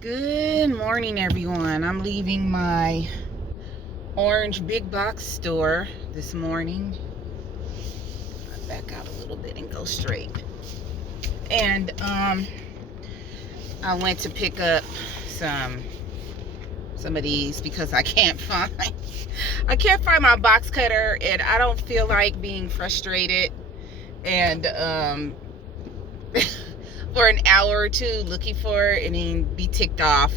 Good morning, everyone. I'm leaving my orange big box store this morning. I'll back out a little bit and go straight. And I went to pick up some of these because I can't find my box cutter, and I don't feel like being frustrated and for an hour or two looking for it and then be ticked off.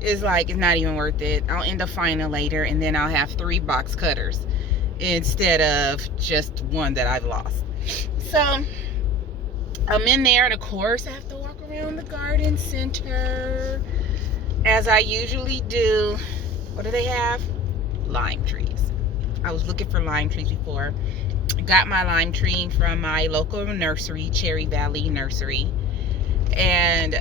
It's not even worth it. I'll end up finding it later, and then I'll have 3 box cutters instead of just one that I've lost. So I'm in there, and of course I have to walk around the garden center as I usually do. What do they have? Lime trees. I was looking for lime trees before. I got my lime tree from my local nursery, Cherry Valley Nursery. And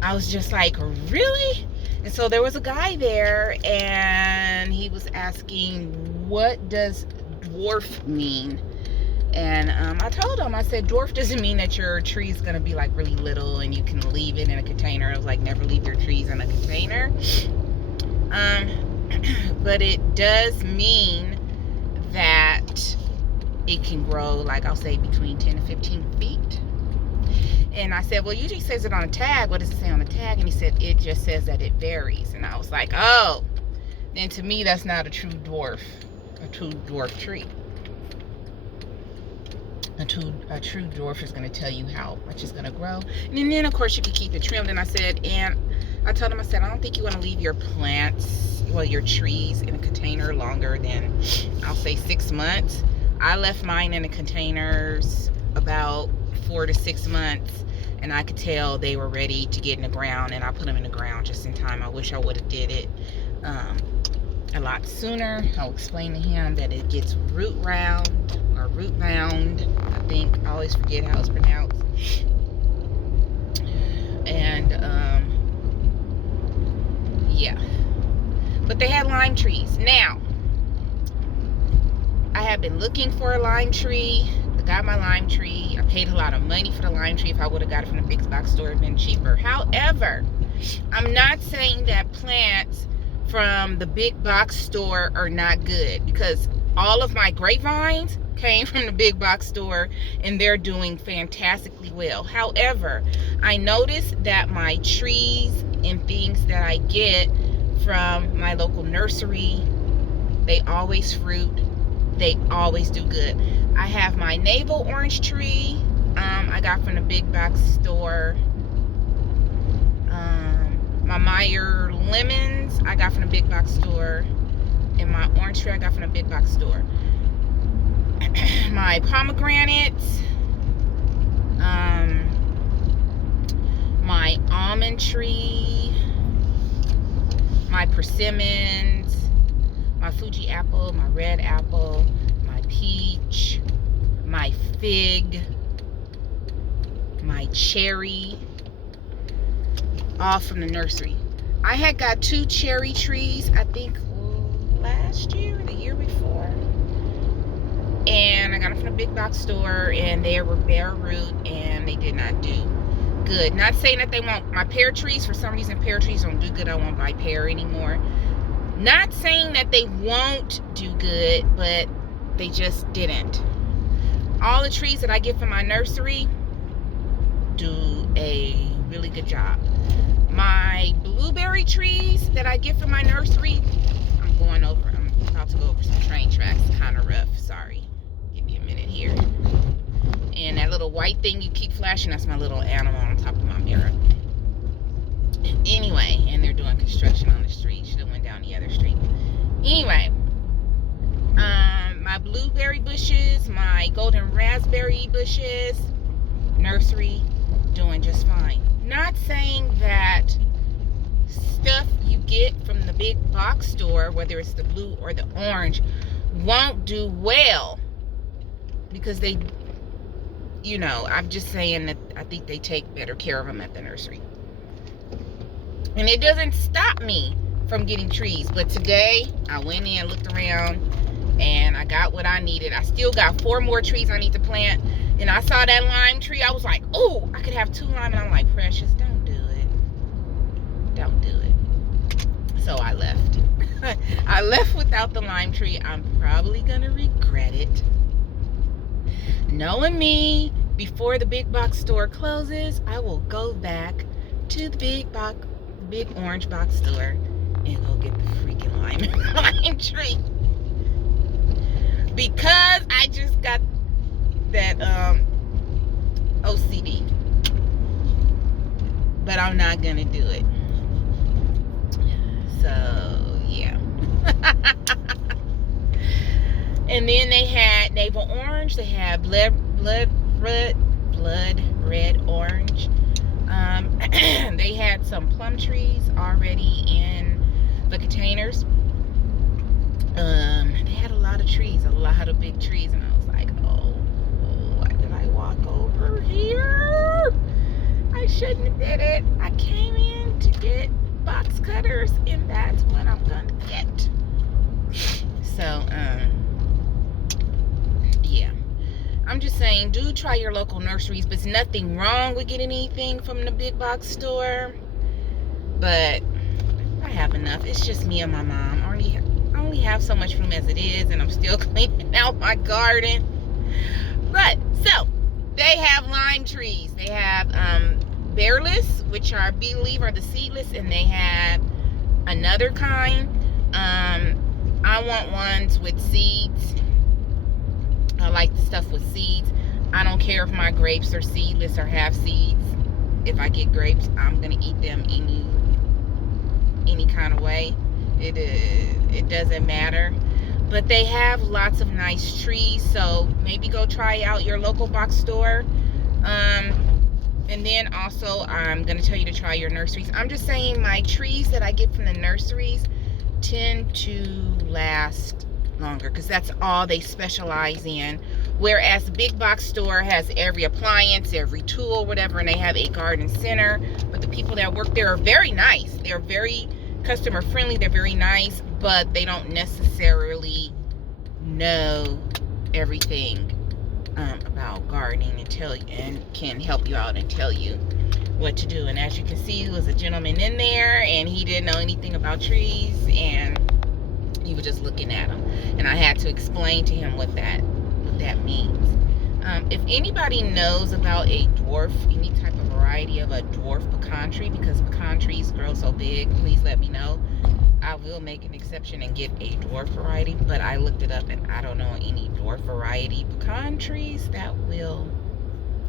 I was just like, really? And so there was a guy there, and he was asking, what does dwarf mean? And I told him, I said, dwarf doesn't mean that your tree is going to be like really little and you can leave it in a container. I was like, never leave your trees in a container. But it does mean that it can grow, like I'll say, between 10 to 15 feet. And I said, well, usually says it on a tag. What does it say on the tag? And he said, it just says that it varies. And I was like, oh, then to me, that's not a true dwarf tree. A true dwarf is going to tell you how much it's going to grow. And then, of course, you can keep it trimmed. And I said, and I told him, I said, I don't think you want to leave your plants, well, your trees in a container longer than, I'll say, 6 months. I left mine in the containers about 4 to 6 months, and I could tell they were ready to get in the ground, and I put them in the ground just in time. I wish I would have did it a lot sooner. I'll explain to him that it gets root bound. I think I always forget how it's pronounced. And yeah, but they had lime trees. Now I have been looking for a lime tree. I got my lime tree. I paid a lot of money for the lime tree. If I would have got it from the big box store, it would have been cheaper. However, I'm not saying that plants from the big box store are not good, because all of my grapevines came from the big box store and they're doing fantastically well. However, I noticed that my trees and things that I get from my local nursery, they always fruit. They always do good. I have my navel orange tree I got from the big box store. My Meyer lemons I got from the big box store. And my orange tree I got from the big box store. My pomegranates, my almond tree, my persimmons, my Fuji apple, my red apple, my peach, my fig, my cherry, all from the nursery. I had got 2 cherry trees, I think last year, the year before, and I got them from the big box store, and they were bare root, and they did not do good. Not saying that they won't. My pear trees, for some reason, pear trees don't do good. I won't buy pear anymore. Not saying that they won't do good, but they just didn't. All the trees that I get from my nursery do a really good job. My blueberry trees that I get from my nursery, I'm about to go over some train tracks. Kind of rough. Sorry. Give me a minute here. And that little white thing you keep flashing, that's my little animal on top of my mirror. Anyway, and they're doing construction on the street. Should have went down the other street. Anyway, my blueberry bushes, my golden raspberry bushes, nursery, doing just fine. Not saying that stuff you get from the big box store, whether it's the blue or the orange, won't do well, because they, I'm just saying that I think they take better care of them at the nursery. And it doesn't stop me from getting trees. But today, I went in, looked around, and I got what I needed. I still got 4 more trees I need to plant. And I saw that lime tree. I was like, oh, I could have 2 lime. And I'm like, Precious, don't do Don't do it. So I left. I left without the lime tree. I'm probably gonna regret it. Knowing me, before the big box store closes, I will go back to the big orange box store and go get the freaking lime tree. Because I just got that OCD. But I'm not gonna do it. So yeah. And then they had navel orange. They had blood red orange. They had some plum trees already in the containers. They had a lot of trees, a lot of big trees, and I was like, oh, why did I walk over here? I shouldn't have did it. I came in to get box cutters, and that's what I'm gonna get. So, yeah. I'm just saying, do try your local nurseries, but there's nothing wrong with getting anything from the big box store. But I have enough. It's just me and my mom. I only have so much room as it is, and I'm still cleaning out my garden. But, so, they have lime trees. They have bearless, which I believe are the seedless, and they have another kind. I want ones with seeds. I like the stuff with seeds. I don't care if my grapes are seedless or have seeds. If I get grapes, I'm gonna eat them any kind of way. It doesn't matter. But they have lots of nice trees, so maybe go try out your local box store. And then also, I'm gonna tell you to try your nurseries. I'm just saying, my trees that I get from the nurseries tend to last longer because that's all they specialize in. Whereas the big box store has every appliance, every tool, whatever, and they have a garden center. But the people that work there are very nice. They're very customer friendly. They're very nice, but they don't necessarily know everything about gardening and can help you out and tell you what to do. And as you can see, there was a gentleman in there, and he didn't know anything about trees, and he was just looking at them, and I had to explain to him what that means. If anybody knows about a dwarf, any type of variety of a dwarf pecan tree, because pecan trees grow so big, please let me know. I will make an exception and get a dwarf variety, but I looked it up and I don't know any dwarf variety pecan trees that will,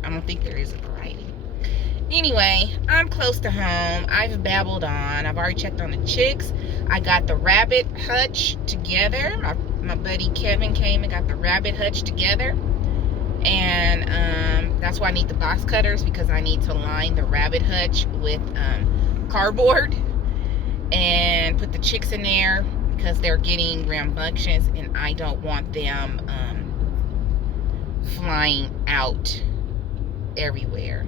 I don't think there is a variety. Anyway, I'm close to home. I've babbled on. I've already checked on the chicks. I got the rabbit hutch together. My buddy Kevin came and got the rabbit hutch together. And that's why I need the box cutters, because I need to line the rabbit hutch with cardboard and put the chicks in there because they're getting rambunctious and I don't want them flying out everywhere.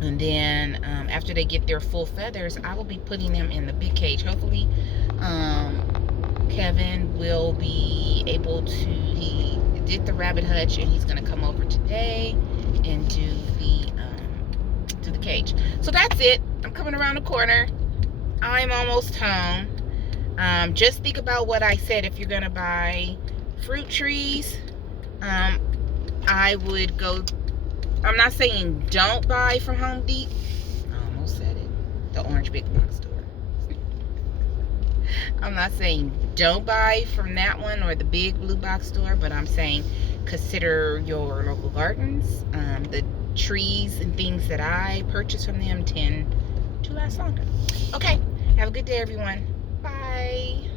And then after they get their full feathers, I will be putting them in the big cage. Hopefully Kevin will be able to, he did the rabbit hutch and he's going to come over today and do the cage. So that's it. I'm coming around the corner. I'm almost home. Just think about what I said. If you're going to buy fruit trees, I would go, I'm not saying don't buy from Home Depot. I almost said it. The orange big box store. I'm not saying don't buy from that one or the big blue box store, but I'm saying consider your local gardens. The trees and things that I purchase from them tend to last longer. Okay. Have a good day, everyone. Bye.